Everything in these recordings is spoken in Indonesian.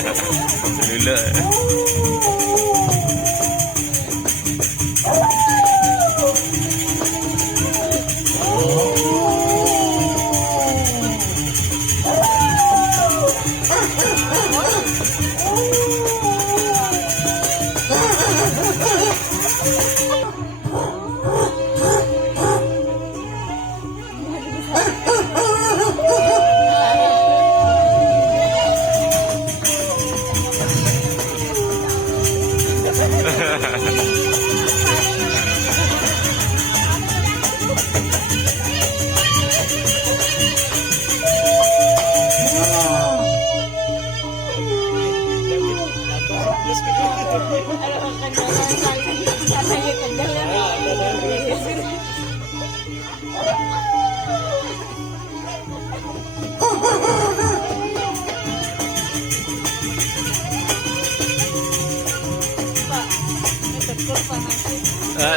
Dulu.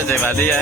Cek mati ya.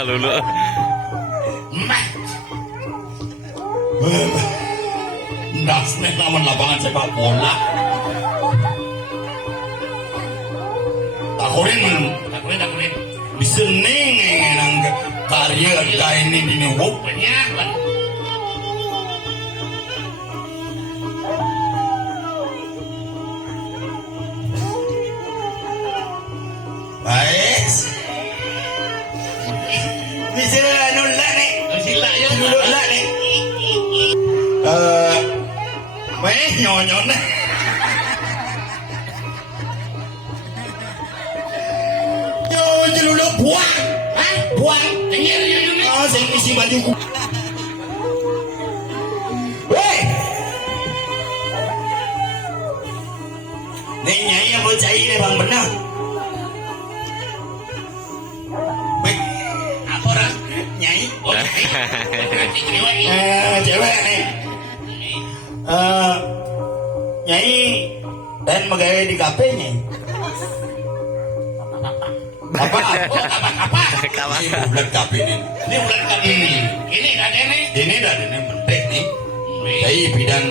Lalu Dasmet lawan lapangan sepak bola. Takurin. Bisa neng karya kain ini di newok banyak kan. Baik. Bisa nolak nih. Sila ya nolak nih. Nyon yo dulu buang saya isi bajuku nyai yang mau cair deh bang benar apa orang nyai cewek nih nyai dan megawai di kafe nyai apa ini bulan kafe ini bulan kafe ini dadene mentek nih jadi bidan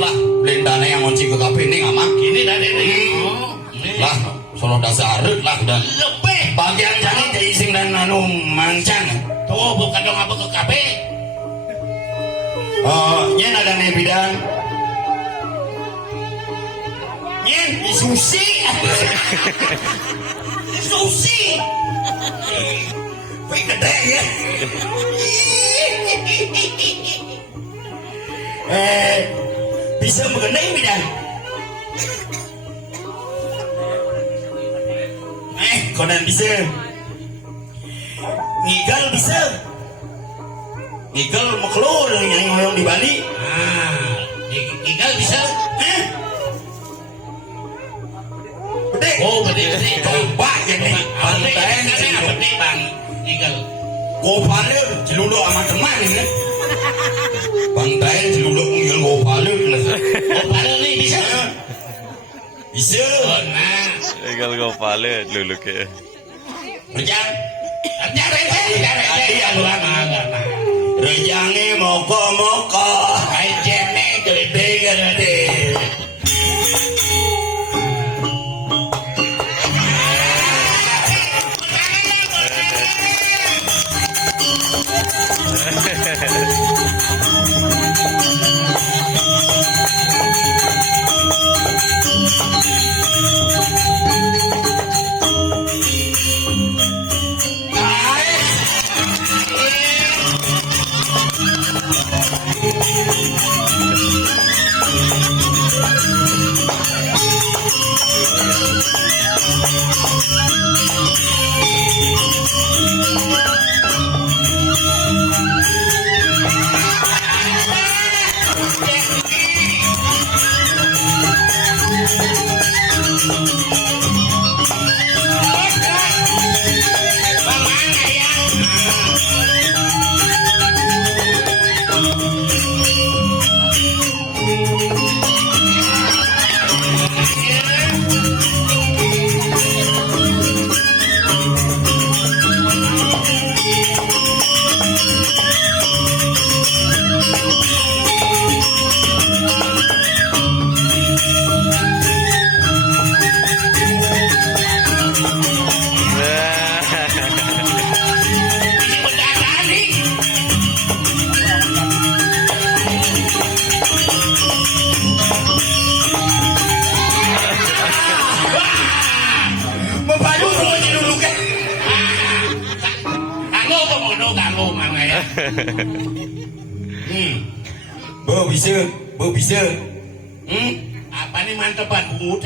lah lendana yang ngonci ke kafe ini ngamak ini dadene lah solo dasar lah dan lebih bagian jangan jadi sing dan anu mancan Tuh bukan dong apa ke kape. Oh, nyen ada nih bidan. Nyen, susi. Susi. Wih gede ya. Bisa mengenai bidan. Konan bisa. Ngigal bisa. Ngigal maklur yang ngomong di Bali. Ngigal bisa. Bede. Oh bede. Coba jadi. Bede bang. Ngigal. Gopale celuluk sama teman ini. Pantai celuluk ngigal gopale. Gopale nih bisa. Bisa. Nah. Ngigal gopale lulu ke. Rejang. Rejange moko-moko, ajene gede-gede. Bo bisa. Apa nih mantepan bungut